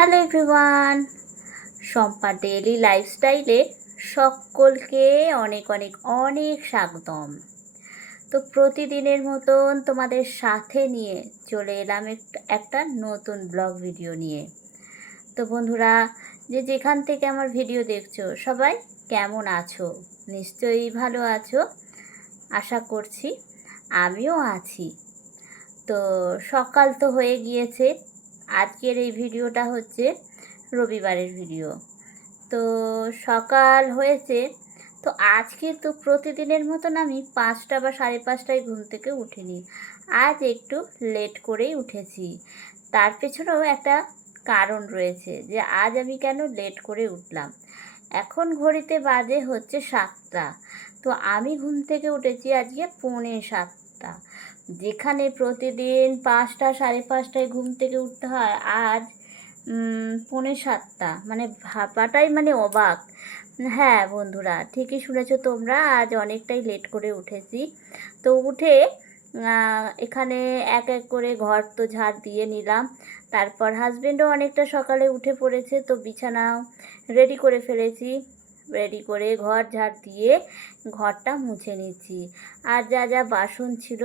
Hello everyone, Shampa daily লাইফস্টাইলে সকলকে অনেক অনেক অনেক স্বাগতম। তো প্রতিদিনের মতন তোমাদের সাথে নিয়ে চলে এলাম একটা নতুন ব্লগ ভিডিও নিয়ে। তো বন্ধুরা, যেখান থেকে আমার ভিডিও দেখছো সবাই কেমন আছো? নিশ্চয়ই ভালো আছো, আশা করছি। আমিও আছি। তো সকাল তো হয়ে গিয়েছে। আজকের এই ভিডিওটা হচ্ছে রবিবারের ভিডিও। তো সকাল হয়েছে। তো আজকে তো প্রতিদিনের মতন আমি 5টা বা 5:30টায় ঘুম থেকে উঠিনি। আজ একটু লেট করেই উঠেছি। তার পেছনেও একটা কারণ রয়েছে যে আজ আমি কেন লেট করে উঠলাম। এখন ঘড়িতে বাজে হচ্ছে 7টা। তো আমি ঘুম থেকে উঠেছি আজকে 6:45। যেখানে প্রতিদিন 5টা 5:30টায় ঘুম থেকে উঠতে হয়, আজ 6:45। মানে ভাবাটাই অবাক। হ্যাঁ বন্ধুরা, ঠিকই শুনেছো তোমরা, আজ অনেকটাই লেট করে উঠেছি। তো উঠে এখানে এক এক করে ঘর তো ঝাড় দিয়ে নিলাম। তারপর হাজবেন্ডও অনেকটা সকালে উঠে পড়েছে, তো বিছানাও রেডি করে ফেলেছি। রেডি করে ঘর ঝাড় দিয়ে ঘরটা মুছে নিচ্ছি। আর যা যা বাসন ছিল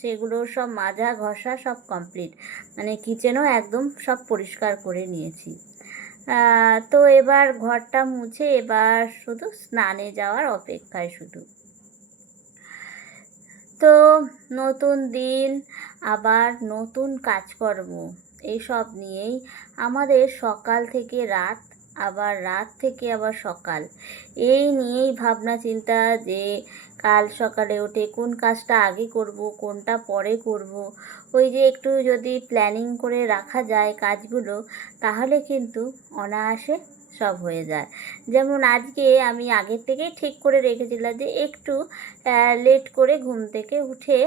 সেগুলো সব মাজা ঘষা সব কমপ্লিট। মানে কিচেনও একদম সব পরিষ্কার করে নিয়েছি। তো এবার ঘরটা মুছে এবার শুধু স্নানে যাওয়ার অপেক্ষায় শুধু। তো নতুন দিন, আবার নতুন কাজকর্ম, এইসব নিয়েই আমাদের সকাল থেকে রাত, আবার রাত থেকে আবার সকাল, এই নিয়েই ভাবনা চিন্তা যে কাল সকালে উঠে কোন কাজটা আগে করব, কোনটা পরে করব। ওই যে একটু যদি প্ল্যানিং করে রাখা যায় কাজগুলো, তাহলে কিন্তু অনায়াসে সব হয়ে যায়। যেমন আজকে আমি আগের থেকেই ঠিক করে রেখেছিলাম যে একটু লেট করে ঘুম থেকে উঠে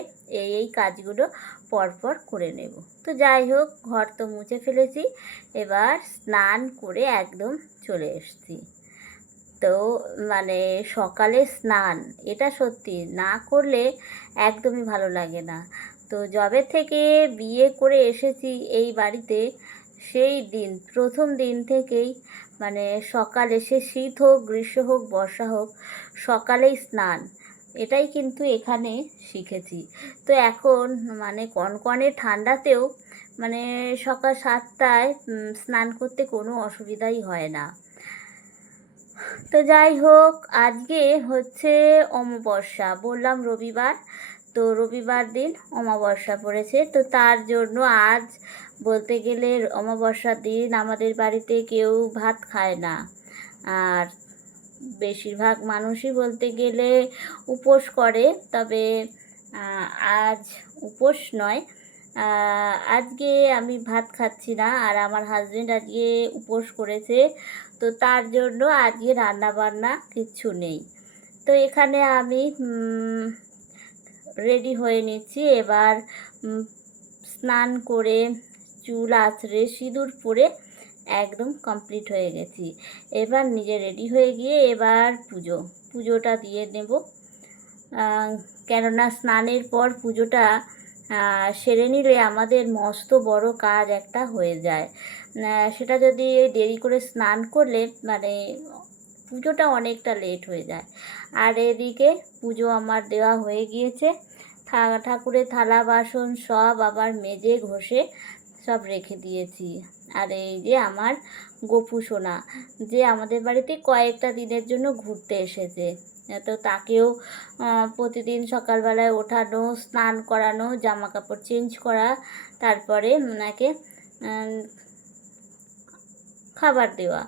এই কাজগুলো পরপর করে নেব। তো যাই হোক, ঘর তো মুছে ফেলেছি, এবার স্নান করে একদম চলে এসেছি। তো সকালে স্নান, এটা সত্যি না করলে একদমই ভালো লাগে না। তো যবে থেকে বিয়ে করে এসেছি এই বাড়িতে, সেই দিন প্রথম দিন থেকেই সকালে, সে শীত হোক গ্রীষ্ম হোক বর্ষা হোক, সকালেই স্নান, এটাই কিন্তু এখানে শিখেছি। তো এখন কনকনে ঠান্ডাতেও সকাল 7টায় স্নান করতে কোনো অসুবিধাই হয় না। তো যাই হোক, আজকে হচ্ছে অমাবস্যা, বললাম রবিবার। তো রবিবার দিন অমাবস্যা পড়েছে, তো তার জন্য আজ বলতে গেলে অমাবস্যার দিন আমাদের বাড়িতে কেউ ভাত খায় না। আর বেশিরভাগ মানুষই বলতে গেলে উপোস করে, তবে আজ উপোস নয়। আজকে আমি ভাত খাচ্ছি না, আর আমার হাজবেন্ড আজকে উপোস করেছে। তো তার জন্য আজকে রান্না বান্না কিচ্ছু নেই। তো এখানে আমি রেডি হয়ে নিচ্ছি। এবার স্নান করে চুল আঁচড়ে সিঁদুর পরে একদম কমপ্লিট হয়ে গেছি। এবার নিজে রেডি হয়ে গিয়ে এবার পুজোটা দিয়ে নেব। কেননা স্নানের পর পুজোটা সেরে নিলে আমাদের মস্ত বড় কাজ একটা হয়ে যায়। সেটা যদি দেরি করে স্নান করলে পুজোটা অনেকটা লেট হয়ে যায়। আর এদিকে পুজো আমার দেওয়া হয়ে গিয়েছে। ঠাকুরের থালা বাসন সব আবার মেজে ঘষে সব রেখে দিয়েছি। আর এই যে আমার গপু সোনা, যে আমাদের বাড়িতে কয়েকটা দিনের জন্য ঘুরতে এসেছে, তো তাকেও প্রতিদিন সকালবেলায় ওঠানো, স্নান করানো, জামা কাপড় চেঞ্জ করা, তারপরে ওনাকে খাবার দেওয়া,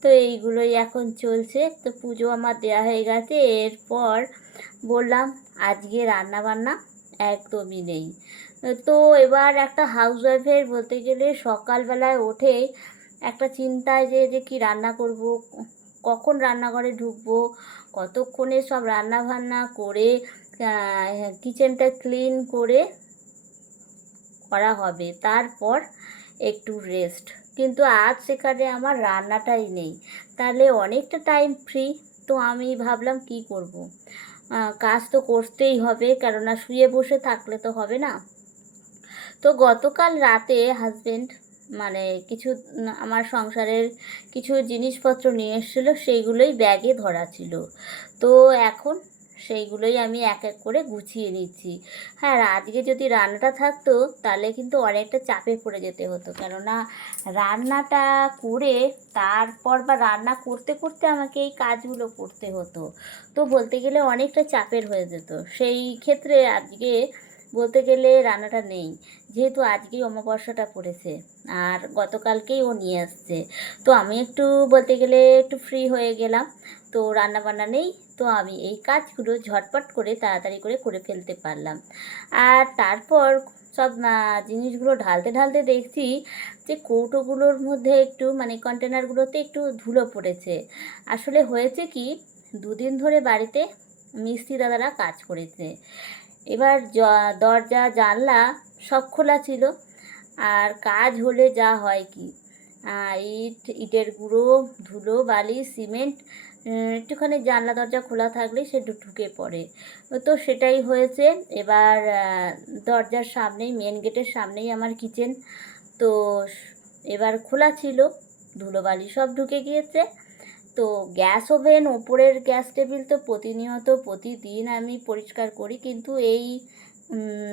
তো এইগুলোই এখন চলছে। তো পুজো আমার দেওয়া হয়ে গেছে। এরপর বললাম আজকে রান্না বান্না একদমই নেই। তো এবার একটা হাউসওয়াইফের বলতে গেলে সকালবেলায় ওঠে একটা চিন্তায় যে কি রান্না করব, কখন রান্নাঘরে ঢুকবো, কতক্ষণে সব রান্না বান্না করে কিচেনটা ক্লিন করে করা হবে, তারপর একটু রেস্ট। কিন্তু আজ সেখানে আমার রান্নাটাই নেই, তাহলে অনেকটা টাইম ফ্রি। তো আমি ভাবলাম কি করব, কাজ তো করতেই হবে, কেননা শুয়ে বসে থাকলে তো হবে না। তো গতকাল রাতে হাজবেন্ড মানে কিছু আমার সংসারের কিছু জিনিসপত্র নিয়ে এসেছিলো, সেইগুলোই ব্যাগে ধরা ছিল। তো এখন সেইগুলোই আমি এক এক করে গুছিয়ে নিচ্ছি। হ্যাঁ, আর আজকে যদি রান্নাটা থাকতো তাহলে কিন্তু অনেকটা চাপে পড়ে যেতে হতো, কেননা রান্নাটা করে তারপর বা রান্না করতে করতে আমাকে এই কাজগুলো করতে হতো। তো বলতে গেলে অনেকটা চাপের হয়ে যেত। সেই ক্ষেত্রে আজকে বলতে গেলে রান্নাটা নেই, যেহেতু আজকেই অমাবস্যাটা পড়েছে আর গতকালকেই ও নিয়ে আসছে। তো আমি একটু বলতে গেলে একটু ফ্রি হয়ে গেলাম। তো রান্না বান্না নেই, তো আমি এই কাজগুলো ঝটপট করে তাড়াতাড়ি করে করে ফেলতে পারলাম। আর তারপর সব জিনিসগুলো ঢালতে ঢালতে দেখছি যে কৌটোগুলোর মধ্যে একটু মানে কন্টেনারগুলোতে একটু ধুলো পড়েছে। আসলে হয়েছে কি, দুদিন ধরে বাড়িতে মিস্ত্রি দাদারা কাজ করেছে। এবার দরজা জানলা সব খোলা ছিল। আর কাজ হলে যা হয় কি, ইটের গুঁড়ো, ধুলো বালি সিমেন্ট একটুখানি জানলা দরজা খোলা থাকলে সে ঢুকে পড়ে। তো সেটাই হয়েছে। এবার দরজার সামনেই, মেন গেটের সামনেই আমার কিচেন। তো এবার খোলা ছিল, ধুলোবালি সব ঢুকে গিয়েছে। তো গ্যাস ওভেন, ওপরের গ্যাস টেবিল তো প্রতিনিয়ত প্রতিদিন আমি পরিষ্কার করি, কিন্তু এই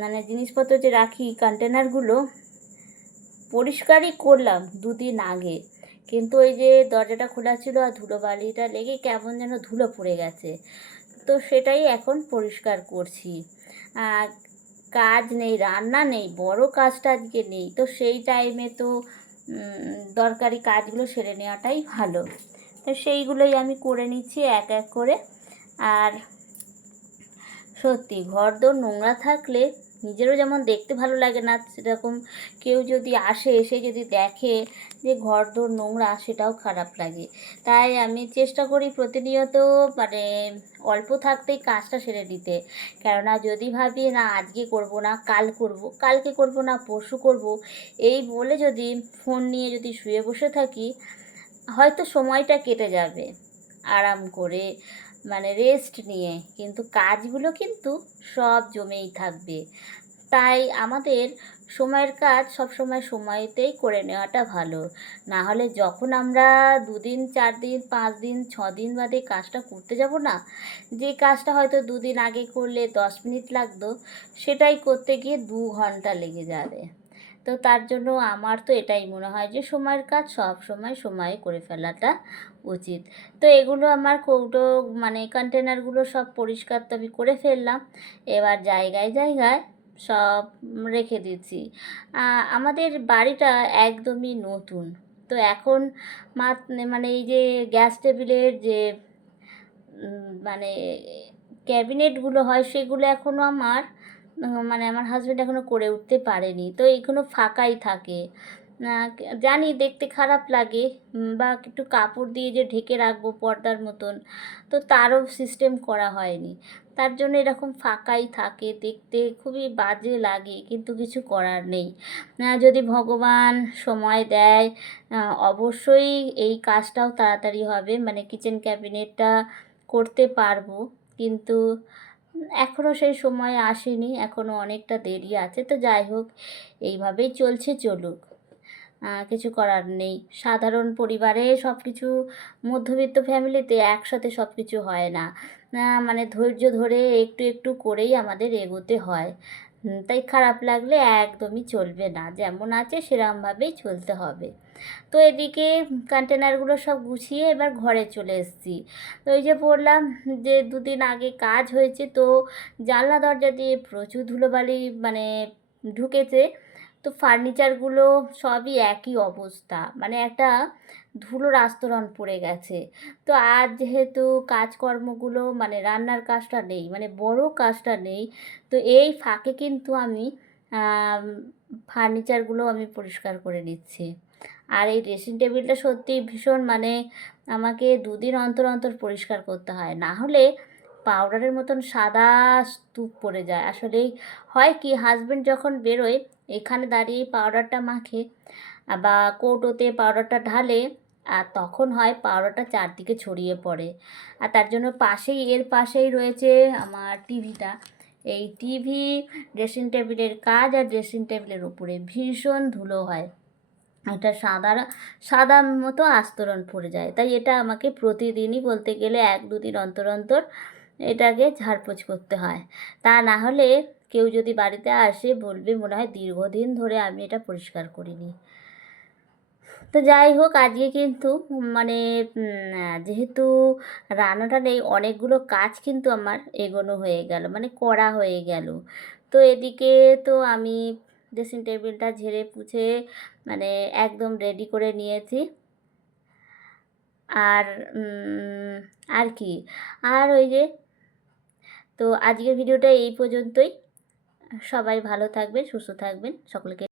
মানে জিনিসপত্র যে রাখি কন্টেনারগুলো পরিষ্কারই করলাম দুদিন আগে, কিন্তু ওই যে দরজাটা খোলা ছিল আর ধুলোবালিটা লেগে কেমন যেন ধুলো পড়ে গেছে। তো সেটাই এখন পরিষ্কার করছি। কাজ নেই, রান্না নেই, বড় কাজটা আজকে নেই, তো সেই টাইমে তো দরকারি কাজগুলো সেরে নেওয়াটাই ভালো। তো সেইগুলোই আমি করে নিচ্ছি এক এক করে। আর সত্যি ঘরদোর নোংরা থাকলে নিজেরও যেমন দেখতে ভালো লাগে না, সেরকম কেউ যদি আসে এসে যদি দেখে যে ঘরদোর নোংরা, সেটাও খারাপ লাগে। তাই আমি চেষ্টা করি প্রতিনিয়ত মানে অল্প থাকতেই কাজটা সেরে দিতে। কেননা যদি ভাবি না আজকে করব না কাল করব, কালকে করব না পরশু করব, এই বলে যদি ফোন নিয়ে যদি শুয়ে বসে থাকি, হয়তো সময়টা কেটে যাবে আরাম করে মানে রেস্ট নিয়ে, কিন্তু কাজগুলো কিন্তু সব জমেই থাকবে। তাই আমাদের সময়ের কাজ সব সময় সময়তেই করে নেওয়াটা ভালো। না হলে যখন আমরা 2 দিন 4 দিন 5 দিন 6 দিন বাদে কাজটা করতে যাব না, যে কাজটা হয়তো 2 দিন আগে করলে 10 মিনিট লাগতো, সেটাই করতে গিয়ে 2 ঘন্টা লেগে যাবে। তো তার জন্য আমার তো এটাই মনে হয় যে সময়ের কাজ সব সময় সময়ে করে ফেলাটা উচিত। তো এগুলো আমার কৌটো মানে কন্টেনারগুলো সব পরিষ্কার তো আমি করে ফেললাম। এবার জায়গায় জায়গায় সব রেখে দিচ্ছি। আমাদের বাড়িটা একদমই নতুন। তো এখন মানে এই যে গ্যাস টেবিলের যে মানে ক্যাবিনেটগুলো হয়, সেগুলো এখনও মানে আমার হাজব্যান্ড এখনও করে উঠতে পারেনি। তো এখনও ফাঁকাই থাকে। জানি দেখতে খারাপ লাগে, বা একটু কাপড় দিয়ে যে ঢেকে রাখবো পর্দার মতন, তো তারও সিস্টেম করা হয়নি। তার জন্য এরকম ফাঁকাই থাকে, দেখতে খুবই বাজে লাগে, কিন্তু কিছু করার নেই। যদি ভগবান সময় দেয় অবশ্যই এই কাজটাও তাড়াতাড়ি হবে, মানে কিচেন ক্যাবিনেটটা করতে পারবো। কিন্তু এখনও সেই সময় আসেনি, এখনও অনেকটা দেরি আছে। তো যাই হোক, এইভাবেই চলছে, চলুক। কিছু করার নেই। সাধারণ পরিবারে সব কিছু, মধ্যবিত্ত ফ্যামিলিতে একসাথে সব কিছু হয় না। মানে ধৈর্য ধরে একটু একটু করেই আমাদের এগোতে হয়। তাই খারাপ লাগলে একদমই চলবে না, যেমন আছে সেরকমভাবেই চলতে হবে। তো এদিকে কন্টেনারগুলো সব গুছিয়ে এবার ঘরে চলে এসেছি। তো ওই যে বললাম যে 2 দিন আগে কাজ হয়েছে, তো জানলা দরজা দিয়ে প্রচুর ধুলোবালি মানে ঢুকেছে। তো ফার্নিচারগুলো সবই একই অবস্থা, মানে একটা ধুলোর আস্তরণ পড়ে গেছে। তো আজ যেহেতু কাজকর্মগুলো মানে রান্নার কাজটা নেই, মানে বড় কাজটা নেই, তো এই ফাঁকে কিন্তু আমি ফার্নিচারগুলো আমি পরিষ্কার করে নিচ্ছি। আর এই ড্রেসিং টেবিলটা সত্যিই ভীষণ মানে আমাকে 2 দিন অন্তর অন্তর পরিষ্কার করতে হয়, না হলে পাউডারের মতন সাদা স্তূপ পড়ে যায়। আসলেই হয় কি, হাজব্যান্ড যখন বেরোয় এখানে দাঁড়িয়েই পাউডারটা মাখে বা কৌটোতে পাউডারটা ঢালে, আর তখন হয় পাউডারটা চারদিকে ছড়িয়ে পড়ে। আর তার জন্য এর পাশেই রয়েছে আমার টিভিটা। এই টিভি, ড্রেসিং টেবিলের কাজ আর ড্রেসিং টেবিলের উপরে ভীষণ ধুলো হয়। এটা সাদা সাদা মতো আস্তরণ পড়ে যায়। তাই এটা আমাকে প্রতিদিনই বলতে গেলে 1-2 দিন অন্তর অন্তর এটাকে ঝাড়পোছ করতে হয়। তা না হলে কেউ যদি বাড়িতে আসে বলবে মনে হয় দীর্ঘদিন ধরে আমি এটা পরিষ্কার করিনি। তো যাই হোক, আজকে কিন্তু মানে যেহেতু রান্নাটা নেই, অনেকগুলো কাজ কিন্তু আমার এগোনো হয়ে গেল, মানে করা হয়ে গেল। তো এদিকে তো আমি ড্রেসিং টেবিলটা ঝেড়ে পুছে মানে একদম রেডি করে নিয়েছি। আর আর কি, আর ওই যে, তো আজকের ভিডিওটা এই পর্যন্তই। সবাই ভালো থাকবেন, সুস্থ থাকবেন, সকলকে